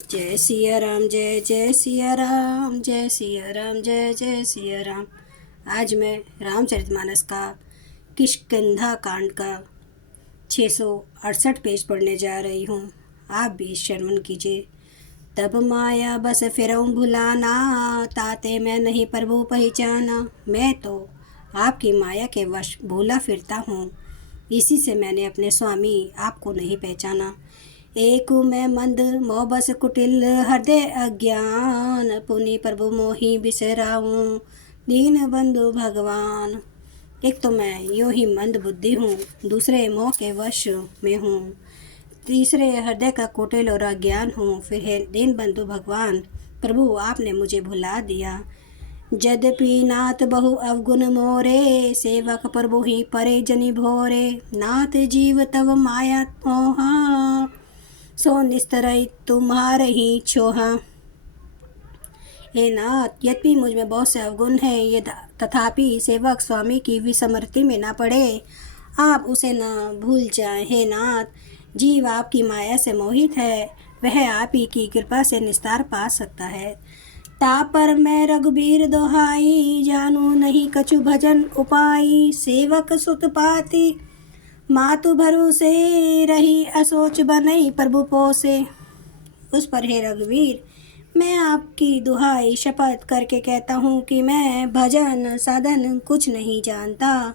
जय सिया राम, जय जय सिया राम, जय सिया राम, जय जय सिया राम। आज मैं रामचरितमानस का किष्किंधा कांड का 668 पेज पढ़ने जा रही हूँ। आप भी श्रवण कीजिए। तब माया बस फिरऊँ भुलाना, ताते मैं नहीं प्रभु पहचाना। मैं तो आपकी माया के वश भूला फिरता हूँ, इसी से मैंने अपने स्वामी आपको नहीं पहचाना। एक मैं मंद मोह बस कुटिल हृदय अज्ञान, पुनि प्रभु मोहि बिसराऊं दीन बंधु भगवान। एक तो मैं यूं ही मंद बुद्धि हूँ, दूसरे मोह के वश में हूँ, तीसरे हृदय का कुटिल और अज्ञान हूँ, फिर है दीन बंधु भगवान। प्रभु आपने मुझे भुला दिया। यद्यपि नाथ बहु अवगुण मोरे, सेवक प्रभु ही परे जनि भोरे। नाथ जीव तव माया मोहा, सो निस्तरई तुम्हारे ही छोहा। हे नाथ, यद्यपि मुझ में बहुत से अवगुण हैं, ये तथापि सेवक स्वामी की विस्मृति में न पड़े, आप उसे न भूल जाएं। हे नाथ, जीव आपकी माया से मोहित है, वह आप ही की कृपा से निस्तार पा सकता है। तापर मैं रघुबीर दोहाई, जानू नहीं कछु भजन उपाई। सेवक सुत पाती मातु भरोसे, रही असोच बनई प्रभु पोसे। उस पर हे रघुवीर, मैं आपकी दुहाई शपथ करके कहता हूँ कि मैं भजन साधन कुछ नहीं जानता।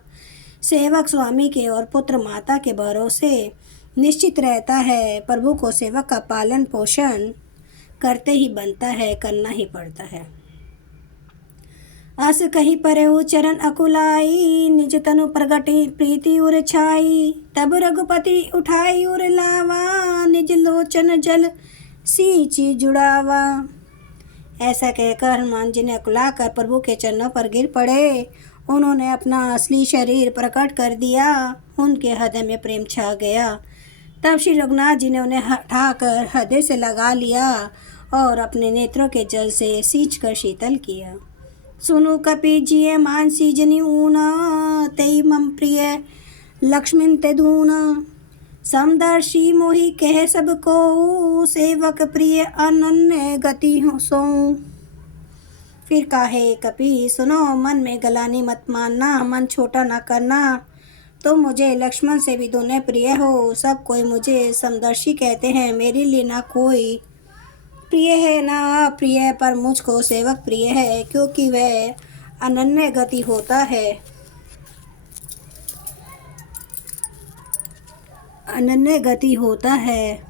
सेवक स्वामी के और पुत्र माता के भरोसे निश्चित रहता है। प्रभु को सेवक का पालन पोषण करते ही बनता है, करना ही पड़ता है। अस कही परेहु चरण अकुलाई, निज तनु प्रगटी प्रीति उर छाई। तब रघुपति उठाई उर लावा, निज लोचन जल सींची जुड़ावा। ऐसा कहकर हनुमान जी ने अकुलाकर प्रभु के चरणों पर गिर पड़े। उन्होंने अपना असली शरीर प्रकट कर दिया, उनके हृदय में प्रेम छा गया। तब श्री रघुनाथ जी ने उन्हें उठाकर हृदय से लगा लिया और अपने नेत्रों के जल से सींच कर शीतल किया। सुनु कपि जिय मानसी जनि ऊना, तेई मम प्रिय लक्ष्मण ते दूना। समदर्शी मोहि कह सब को, सेवक प्रिय अनन्य गति हो सो। फिर काहे कपि सुनो, मन में गलानी मत मानना, मन छोटा न करना। तो मुझे लक्ष्मण से भी दोनों प्रिय हो। सब कोई मुझे समदर्शी कहते हैं, मेरे लिए ना कोई प्रिय है ना अप्रिय, पर मुझको सेवक प्रिय है, क्योंकि वह अनन्य गति होता है। अनन्य गति होता है,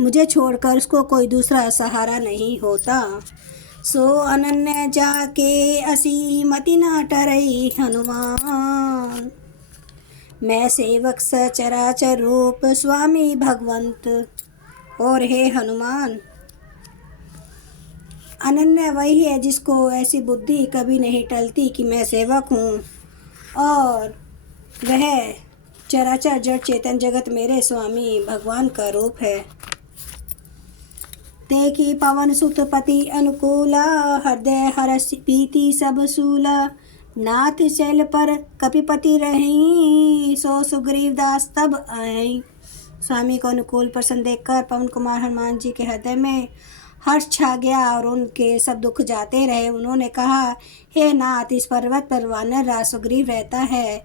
मुझे छोड़कर उसको कोई दूसरा सहारा नहीं होता। सो अनन्य जाके असी मति न टरई हनुमान। मैं सेवक सचराचर रूप स्वामी भगवंत। और हे हनुमान, अनन्य वही है जिसको ऐसी बुद्धि कभी नहीं टलती कि मैं सेवक हूँ, और वह चराचर जड़ चेतन जगत मेरे स्वामी भगवान का रूप है। देखी पवन सुत पति अनुकूला, हृदय हरस पीति सब सूला। नाथ शैल पर कपिपति रही, सो सुग्रीव दास तब आई। स्वामी को अनुकूल प्रसन्न देखकर पवन कुमार हनुमान जी के हृदय में हर्ष छा गया और उनके सब दुख जाते रहे। उन्होंने कहा, हे नाथ, इस पर्वत पर वानर राज सुग्रीव रहता है,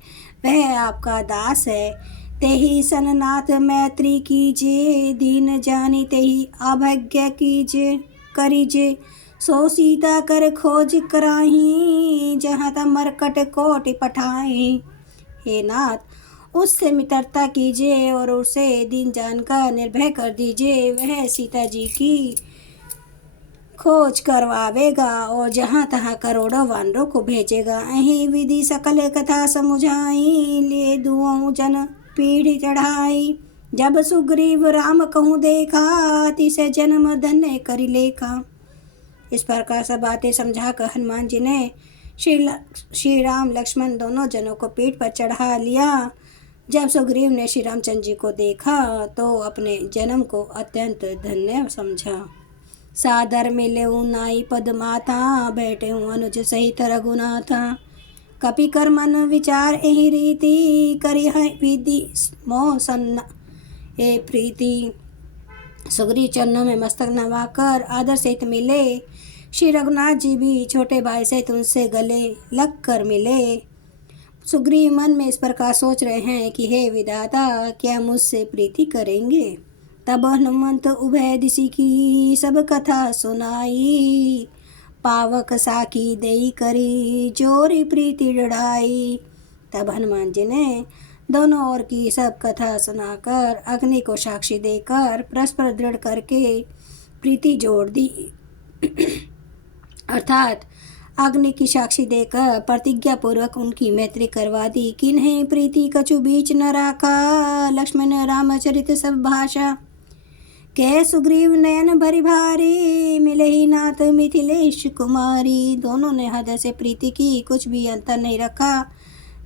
वह आपका दास है। तेहि सन नाथ मैत्री कीजे, दीन जानी तेहि अवज्ञा कीजे करीजे। सो सीता कर खोज कराही, जहाँ तम मरकट कोटि पठाई। हे नाथ, उससे मित्रता कीजिए और उसे दीन जानकर निर्भय कर दीजिए। वह सीता जी की खोज करवावेगा और जहाँ तहाँ करोड़ों वानरों को भेजेगा। अहि विधि सकल कथा समुझाई, ले दुओं जन पीढ़ी चढ़ाई। जब सुग्रीव राम कहूँ देखा, तिसे जन्म धन्य करि लेखा। इस प्रकार सब बातें समझाकर हनुमान जी ने श्री राम लक्ष्मण दोनों जनों को पीठ पर चढ़ा लिया। जब सुग्रीव ने श्री रामचंद्र जी को देखा तो अपने जन्म को अत्यंत धन्य समझा। सादर मिले नाई पद माथा, बैठे हूँ अनुज सहित रघुनाथा। कपि कर मन विचार एहि रीति, करि है विधि मोह सन्न ए प्रीति। सुग्रीव चरणों में मस्तक नवाकर आदर सहित मिले। श्री रघुनाथ जी भी छोटे भाई सहित उनसे गले लग कर मिले। सुग्रीव मन में इस प्रकार सोच रहे हैं कि हे विधाता, क्या मुझसे प्रीति करेंगे। तब हनुमंत उभय दिशि की सब कथा सुनाई। पावक साकी देई करी जोरी प्रीति डढ़ाई। तब हनुमान जी ने दोनों ओर की सब कथा सुनाकर अग्नि को साक्षी देकर परस्पर दृढ़ करके प्रीति जोड़ दी। अर्थात अग्नि की साक्षी देकर प्रतिज्ञा पूर्वक उनकी मैत्री करवा दी। किन्हें प्रीति कछु बीच न राखा, लक्ष्मण रामचरित सब भाषा। कह सुग्रीव नयन भरी भारी, मिले ही नाथ मिथिलेश कुमारी। दोनों ने हृदय से प्रीति की, कुछ भी अंतर नहीं रखा।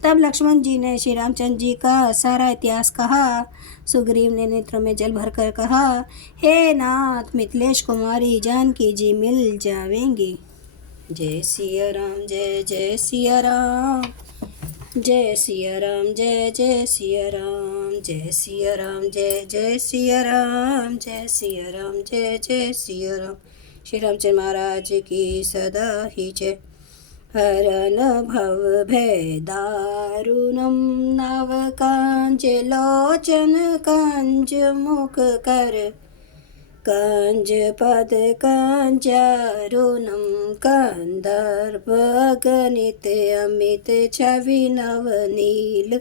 तब लक्ष्मण जी ने श्री रामचंद्र जी का सारा इतिहास कहा। सुग्रीव ने नेत्रों में जल भरकर कहा, हे नाथ, मिथिलेश कुमारी जानकी जी मिल जावेंगी। जय सिया राम, जय जय सिया राम, जय सिया राम, जय जय सिया राम, जय सिया राम, जय जय सिया राम, जय सिया राम, जय जय सिया राम। श्री रामचंद्र महाराज की सदा ही जय। हरन भव भय दारुणम नव कांच लोचन कंज मुख कर। कंज पद कंजारुणम कंदर्प गणित अमित छवि नवनील।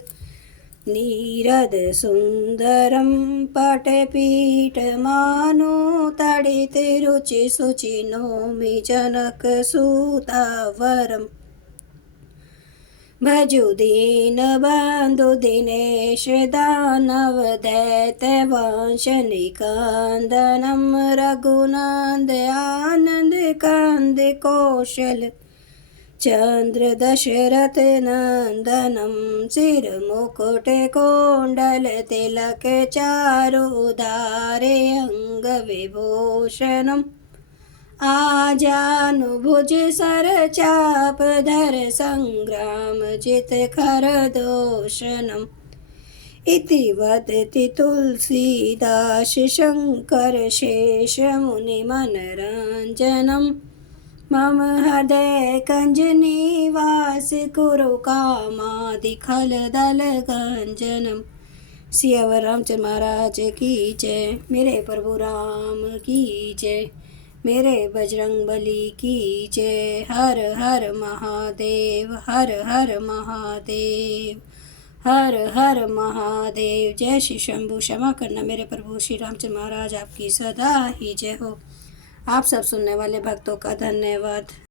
नीरद सुंदरम पटपीठ मानो तड़ित रुचि सुचि नौमि जनक सुतावरम। भजु दीन बंधु दिनेश दानव दैत्य वंश निकंदनम। रघुनंद आनंद कंद कौशल चंद्र दशरथ नंदनम। सिर मुकुट कोंडल तिलक चारु धारे अंग विभूषणम। आजानुभुज सर चाप धर संग्राम जित खर दोषणम। इति वदति तुलसीदास शंकर शेष मुनि मनरंजनम। मम हृदय कंज निवास कुरु कामादि खल दल गंजनम। सियावर रामचंद्र महाराज की जय। मेरे प्रभु राम की जय। मेरे बजरंग बली की जय। हर हर महादेव, हर हर महादेव, हर हर महादेव। जय श्री शंभु। क्षमा करना मेरे प्रभु श्री रामचंद्र महाराज, आपकी सदा ही जय हो। आप सब सुनने वाले भक्तों का धन्यवाद।